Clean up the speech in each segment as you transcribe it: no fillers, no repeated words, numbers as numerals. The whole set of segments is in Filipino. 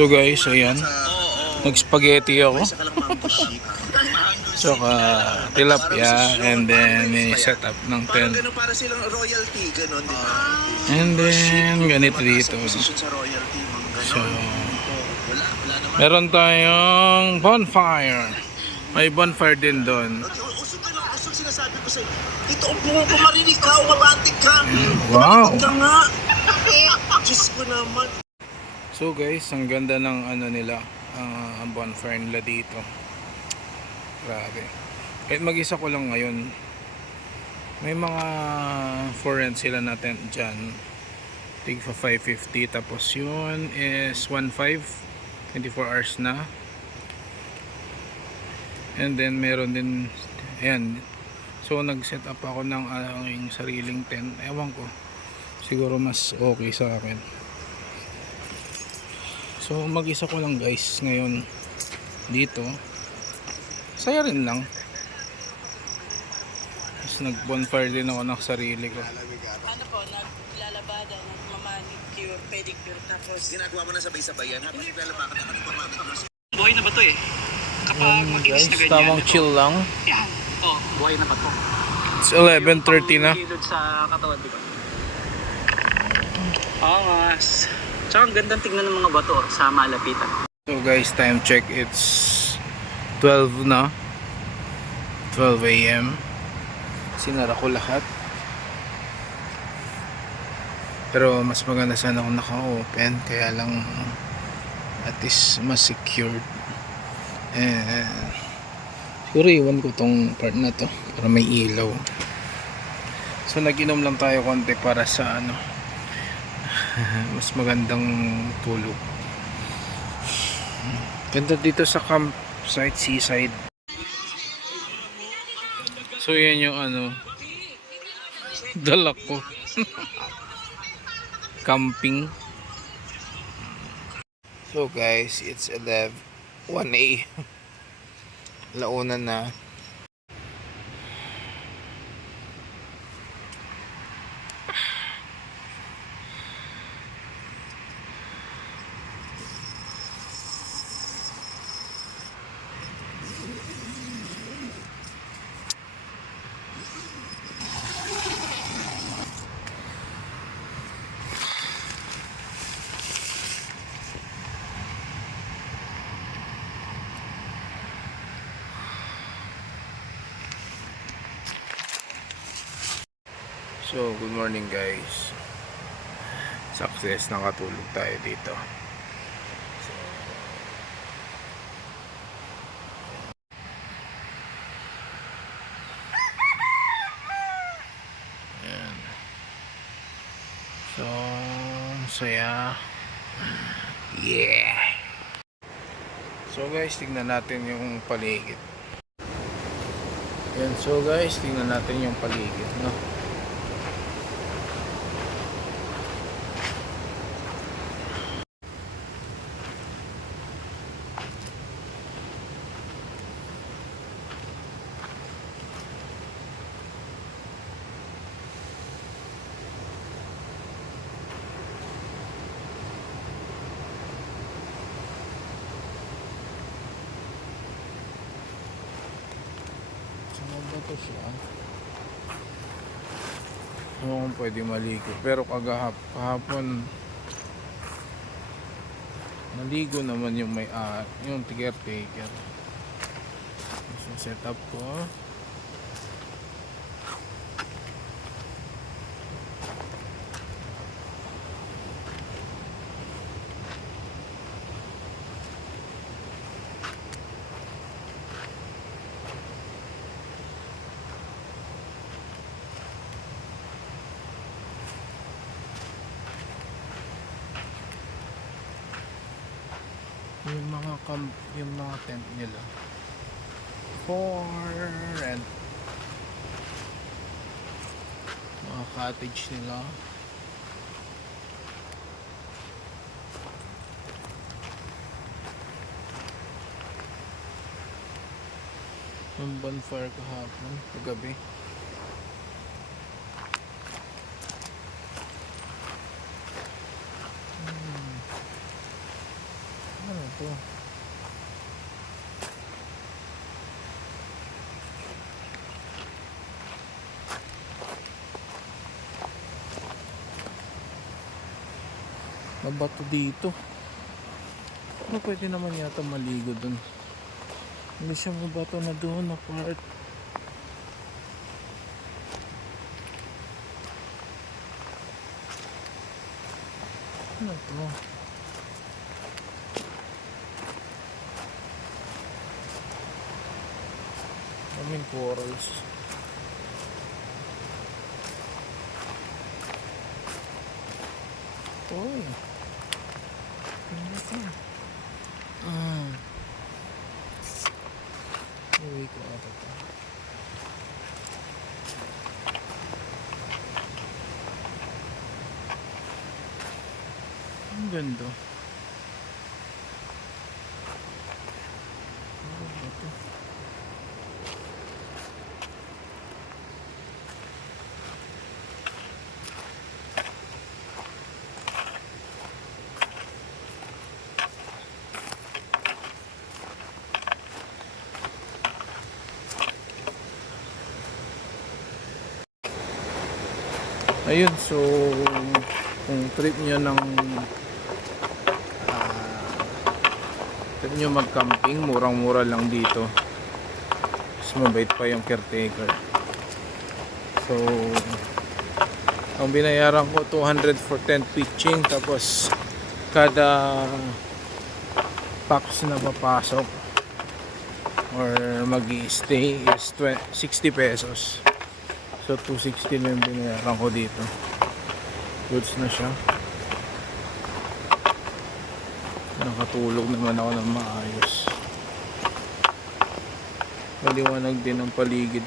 So guys, ayan. Nag-spaghetti ako. Tsaka tilapia. And then set up ng tent. Para silang royalty, ganun, di ba? And then ganito dito. So, meron tayong bonfire. May bonfire din doon. Usog sinasabi ko sa'yo. Dito, pumarinig ka, umabantik ka. Wow! Ka nga. Diyos ko naman. So guys, ang ganda ng ano nila, ang bonfire nila dito. Grabe. Kahit mag-isa ko lang ngayon, may mga for rent sila natin dyan. Tig for 550. Tapos yun is 1.5. 24 hours na. And then meron din, ayan. So nag-set up ako ng aking sariling tent. Ewan ko. Siguro mas okay sa akin. So mag-isa ko lang guys ngayon dito. Saya rin lang. Tapos nag-bonfire din ako ng sarili ko. Ano po, naglalabada, nagmamanicure, pedicure, tapos... Ginagawa mo na sabay-sabay yan. Habang naglalaba ka na nagmamanicure. Buhay na ba to eh? Kapag Guys, makinis na ganyan. tamang chill lang. Yan. Oh, buhay na ba to? It's 11:30 na. Kilod sa katawan, di ba? Angas. Tsaka ang gandang tingnan ng mga bato sa malapitan. So guys, time check, it's 12 na. 12 AM. Sinara ko lahat. Pero mas maganda sana kung naka-open. Kaya lang at least mas secured. And siguro iwan ko tong part na to para may ilaw. So nag-inom lang tayo konti para sa ano, mas magandang tulog. Ganda dito sa campsite, seaside. So yan yung ano, dala ko. Camping. So guys, it's 1 a.m. Launa na. So, good morning guys. Success, nakatulog tayo dito. So, ayan. So, saya. Yeah. So guys, tingnan natin yung paligid. Ayan, so guys, tingnan natin yung paligid, no? Ito siya. Oo, pwede maligo. Pero kahapon naligo naman yung yung caretaker. So set up ko. Yung mga tent nila for rent, mga cottage nila. Yung bonfire kahapon, kagabi. nakabato dito. Pero pwede naman yata maligo dun. Hindi siya mabato na doon na part. Ano to? Daming corals. Uy. Ano ito? Uwi ko ata ito. Ang ganda. Ano ba ito? Ayun, so kung trip nyo mag-camping, murang-mura lang dito. Mas mabait pa yung caretaker. So ang binayaran ko 200 for tent pitching, tapos kada packs na papasok or mag-i-stay is 60 pesos. So 260 na yung binayaran ko dito. Goods na siya. Nakatulog naman ako ng maayos. Maliwanag din ang paligid.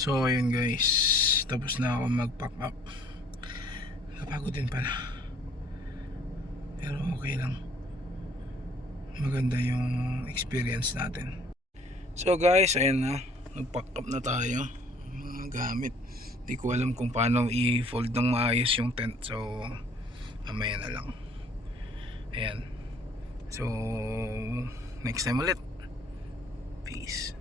So ayun guys, tapos na ako mag-pack up. Napagod din pala, pero okay lang. Maganda yung experience natin. So guys, ayun na, nag-pack up na tayo. Mga gamit, di ko alam kung paano i-fold ng maayos yung tent, so mamaya na lang. Ayan, so next time ulit. Peace.